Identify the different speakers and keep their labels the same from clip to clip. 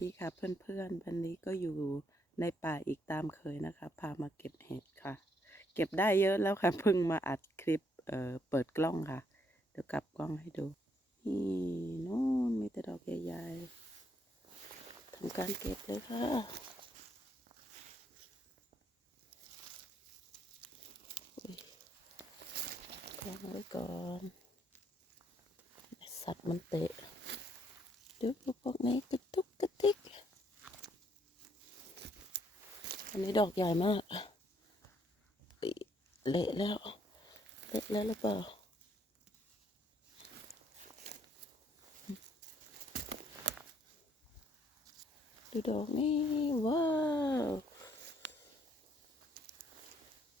Speaker 1: ดีค่ะเพื่อนๆ วันนี้ก็อยู่ในป่าอีกตามเคยนะคะ พามาเก็บเห็ดค่ะ เก็บได้เยอะแล้วค่ะ เพิ่งมาอัดคลิปเอ่อเปิดกล้องค่ะ เดี๋ยวกลับกล้องให้ดู นี่นู่นมีแต่ดอกใหญ่ๆทำการเก็บเลยค่ะกล้องไว้ก่อน สัตว์มันเตะดูพวกนี้กระตุกกระติก อั นนี้ดอกใหญ่มาก เละแล้ว เละแล้วหรือเปล่าดูดอกนี้ว้าว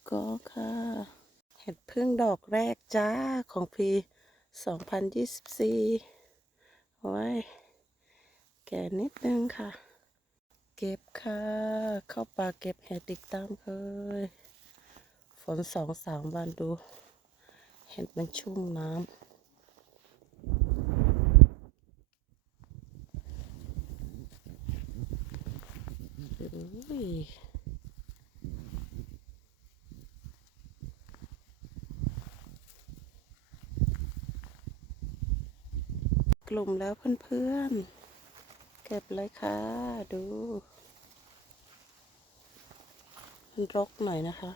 Speaker 1: ก็ค่ะเห็ดพึ่งดอกแรกจ้าของปี2024โอ้ยแก่นิดนึงค่ะ เก็บค่ะ เข้าป่าเก็บเห็ดติดตามเคย ฝนสองสามวันดู เห็ดมันชุ่มน้ำอุ้ยกลุ่มแล้วเพื่อนๆ เก็บเลยค่ะ ดู รกหน่อยนะคะ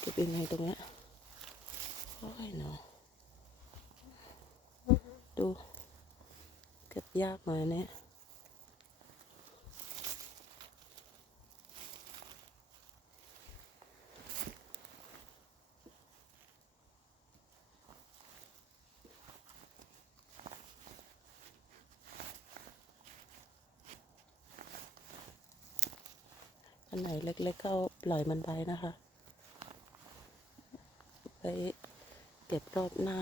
Speaker 1: เก็บยังไงตรงเนี้ยโอ้ยเนาะดู เก็บยากหน่อยเนี่ย เล็กๆก็ปล่อยมันไปนะคะไปเก็บรอบหน้า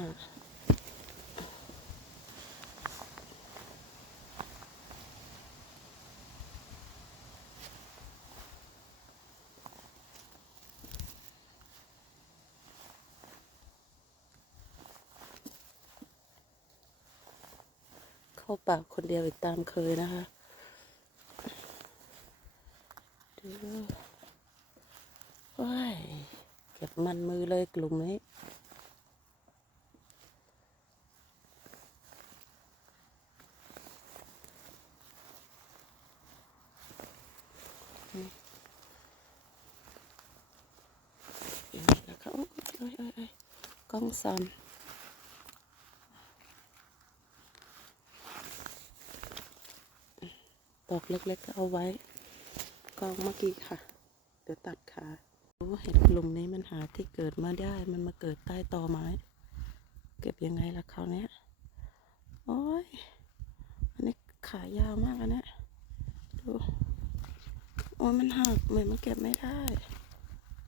Speaker 1: เข้าป่าคนเดียวอีกตามเคยนะคะดูว้ายเก็บ มันมือเลยกลุ่มนี้อีกแล้วก็โอ้ยโอ้ยโอ้ยโอ้ยกล้องสั่นดอกเล็กๆก็เอาไว้กล้องเมื่อกี้ค่ะ เดี๋ยวตัดขาโอ้ เห็ดกลุ่มนี้มันหาที่เกิดมาได้ มันมาเกิดใต้ตอไม้ เก็บยังไงล่ะคราวเนี้ยโอ้ยอันนี้ขายาวมากอันเนี้ยดูโอ้ยมันหักเหมือนมันเก็บไม่ได้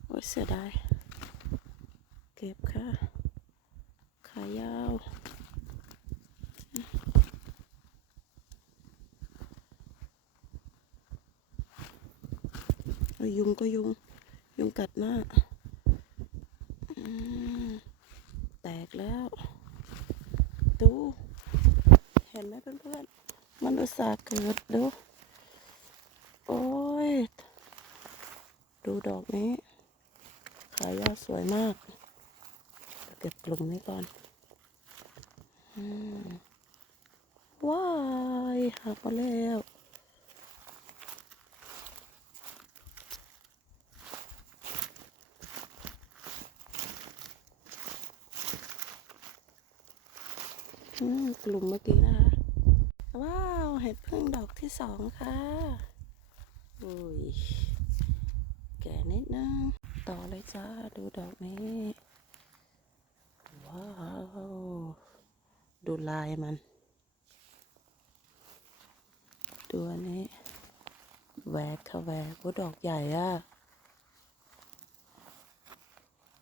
Speaker 1: โอ้ยเสียดายเก็บค่ะ ขายาว ยุงก็ยุง ยุงกัดหน้า แตกแล้ว ดู เห็นไหมเพื่อนๆ มันอุตส่าห์เกิดดู โอ้ย ดูดอกนี้ ขายาวสวยมาก เก็บกลุ่มนี้ก่อนอว้ายหักมาแล้ว กลุ่มเมื่อกี้นะคะ ว้าว เห็ดพึ่งดอกที่สองค่ะโอ้ยแก่นิดนึง ต่อเลยจ้า ดูดอกนี้ ว้าว ดูลายมันดูอันนี้แหวกค่ะแหวกว่าดอกใหญ่อะ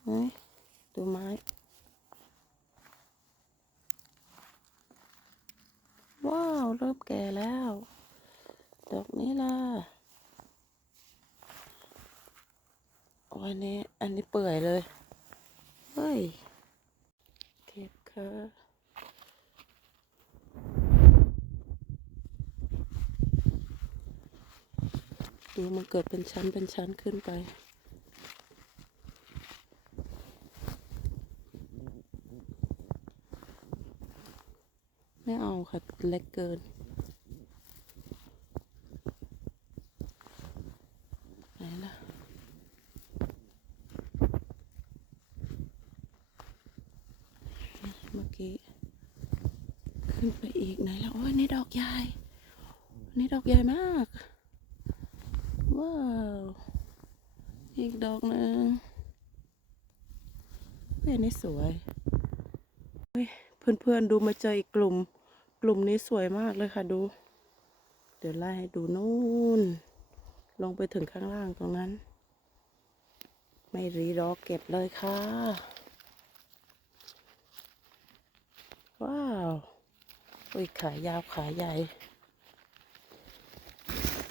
Speaker 1: เฮ้ยดูไม้ ว้าว เริ่มแก่แล้ว ดอกนี้ล่ะโอ้ยอันนี้ อันนี้เปื่อยเลย เฮ้ย เก็บค่ะ ดูมันเกิดเป็นชั้นเป็นชั้นขึ้นไป ไม่เอาค่ะเล็กเกินไหนล่ะเมื่อกี้ ขึ้นไปอีกไหนแล้วโอ้ยนี่ดอกใหญ่นี่ดอกใหญ่มาก ว้าว อีกดอกหนึ่งเฮ้ยนนี่สวยเฮ้ยเพื่อนดูมาเจออีกกลุ่ม กลุ่มนี้สวยมากเลยค่ะดู เดี๋ยวไล่ให้ดูนู่น ลงไปถึงข้างล่างตรงนั้น ไม่รีรอเก็บเลยค่ะ ว้าวอุ้ยขายาวขาใหญ่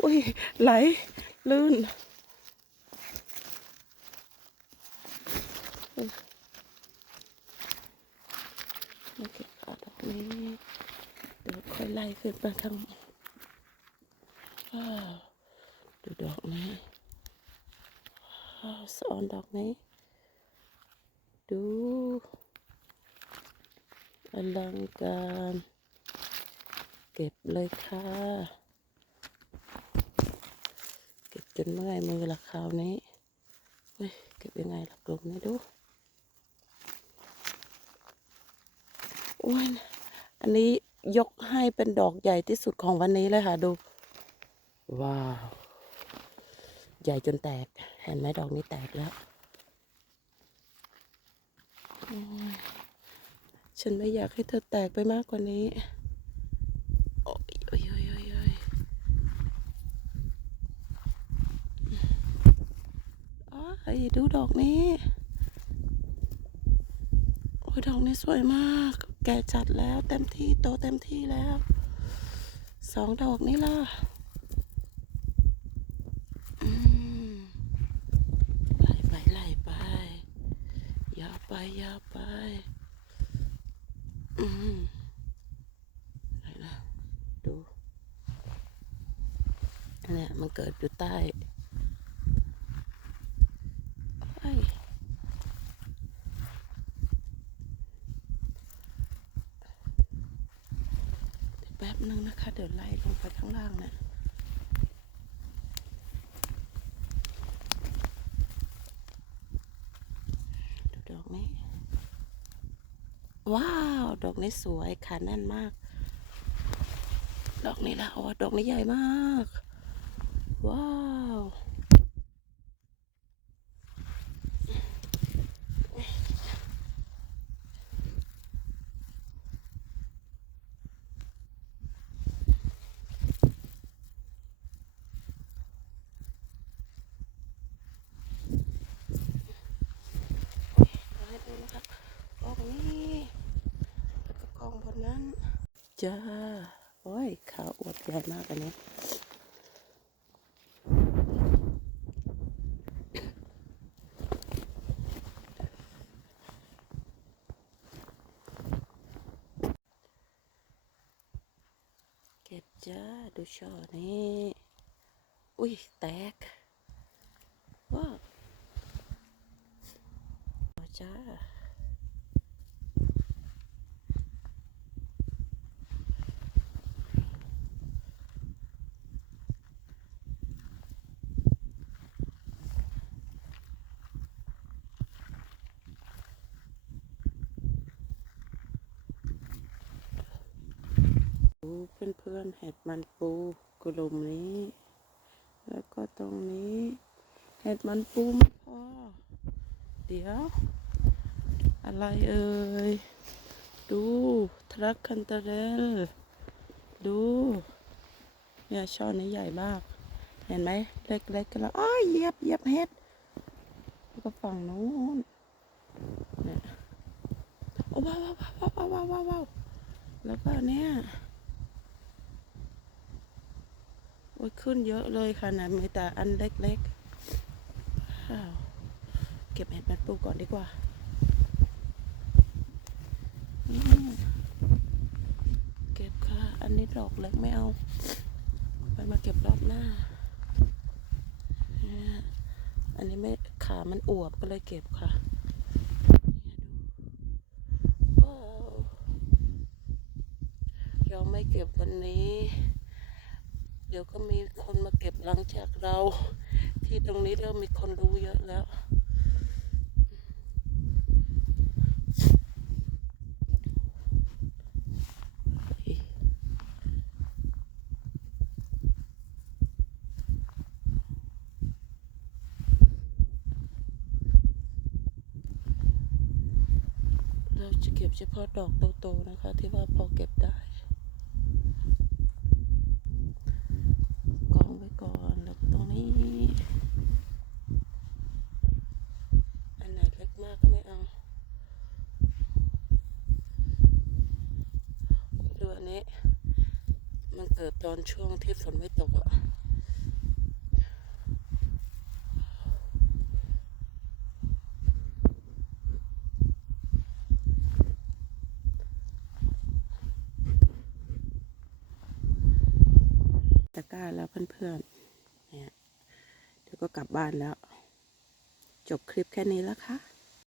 Speaker 1: อุ้ยไหล ลื่นเอ้ยมาเก็บขาดอกนี้ เดี๋ยวค่อยไล่ขึ้นไปข้างว้าวดูดอกนี้สอนดอกนี้ ดูอลังการ เก็บเลยค่ะ จนเมื่อยมือละคราวนี้เก็บยังไงหล่ะกลุ่มนี้ดูอ้วนอันนี้ยกให้เป็นดอกใหญ่ที่สุดของวันนี้เลยค่ะ ดู ว้าว ใหญ่จนแตก เห็นไหมดอกนี้แตกแล้ว ฉันไม่อยากให้เธอแตกไปมากกว่านี้ โอ้ยโอ้ยโอ้ยโอ้ยโอ้ยอ๋อ เฮ้ยดูดอกนี้ โอ้ยดอกนี้สวยมาก แก่จัดแล้วเต็มที่โตเต็มที่แล้วสองดอกนี้ล่ะอืมไล่ไปไล่ไปยาวไปยาวไป อืมไหนนะดูเนี่ยมันเกิดอยู่ใต้เฮ้ยเดี๋ยวแป๊บนึงนะคะ เดี๋ยวไล่ลงไปข้างล่างนะดูดอกนี้ ว้าว ดอกนี้สวยขาแน่นมาก ดอกนี้ละโอ้ดอกนี้ใหญ่มาก ว้าว เอาให้ดูนะคะกล้องนี้แล้วก็กล้องบนนั้น จ้า โอ้ยขาอวดใหญ่มากอันนี้เก็บจ้า ดูช่อนี้ อุ้ย แตก ว้าวจ้า ดู เพื่อนเห็ดมันปูกลุ่มนี้ แล้วก็ตรงนี้ เห็ดมันปูไม่พอ เดี๋ยว อะไรเอ่ย ดูทรัคคันเตเรลดู เนี่ยช่อนี้ใหญ่มาก เห็นไหมเล็กๆกันแล้วอ้ายเหยียบเหยียบเห็ดแล้วก็ฝั่งนู้นเนี่ยโอ้ว้าวว้าวว้าวว้าวว้าวว้าวแล้วก็เนี่ย โอ้ยขึ้นเยอะเลยค่ะนะมีแต่อันเล็กๆ เก็บเห็ดแมดปูก่อนดีกว่าเก็บค่ะ อันนี้ดอกเล็กไม่เอา ไปมาเก็บรอบหน้า อันนี้ไม่ขามันอวบก็เลยเก็บค่ะว้าวเราไม่เก็บวันนี้ เดี๋ยวก็มีคนมาเก็บหลังจากเรา ที่ตรงนี้เริ่มมีคนรู้เยอะแล้ว เราจะเก็บเฉพาะดอกโตๆนะคะ ที่ว่าพอเก็บได้ กองไว้ก่อนแล้วก็ตรงนี้ อันไหนเล็กมากก็ไม่เอาดูอันนี้ มันเกิดต อนช่วงที่ฝนไม่ตกอะตะกร้าแล้วเพื่อนๆเนี่ยเดี๋ยวก็กลับบ้านแล้ว จบคลิปแค่นี้แล้วค่ะ